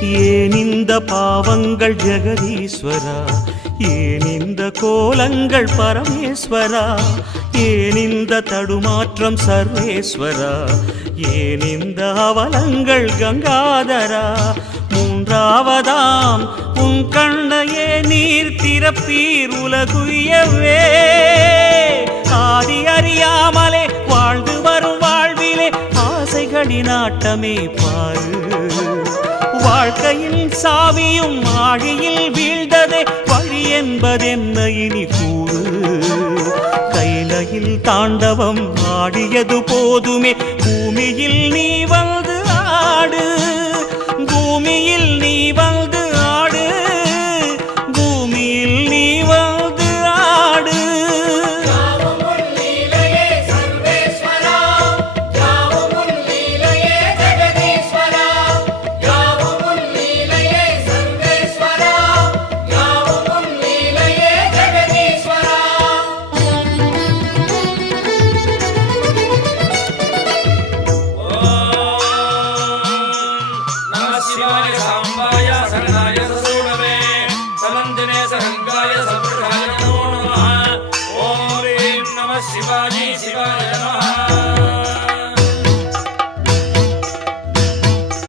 ஏன் இந்த பாவங்கள் ஜெகதீஸ்வரா, ஏன் இந்த கோலங்கள் பரமேஸ்வரா, ஏன் இந்த தடுமாற்றம் சர்வேஸ்வரா, ஏன் இந்த அவலங்கள் கங்காதரா. மூன்றாவதாம் உன் கண்ணையே நீர் திறப்பீர் உலகுயவே. ஆதி அறியாமலே வாழ்ந்து வரும் வாழ்விலே ஆசைகளின் ஆட்டமே பாரு. வாழ்க்கையின் சாவியும் ஆழியில் வீழ்ந்ததே, வழி என்பதென்ன இனி கூறு. கைலையில் தாண்டவம் ஆடியது போதுமே, பூமியில் நீ வந்து ஆடு. பூமியில் நீ வந்து ஆடு, பூமியில் நீ வந்து ஆடு. शिवाय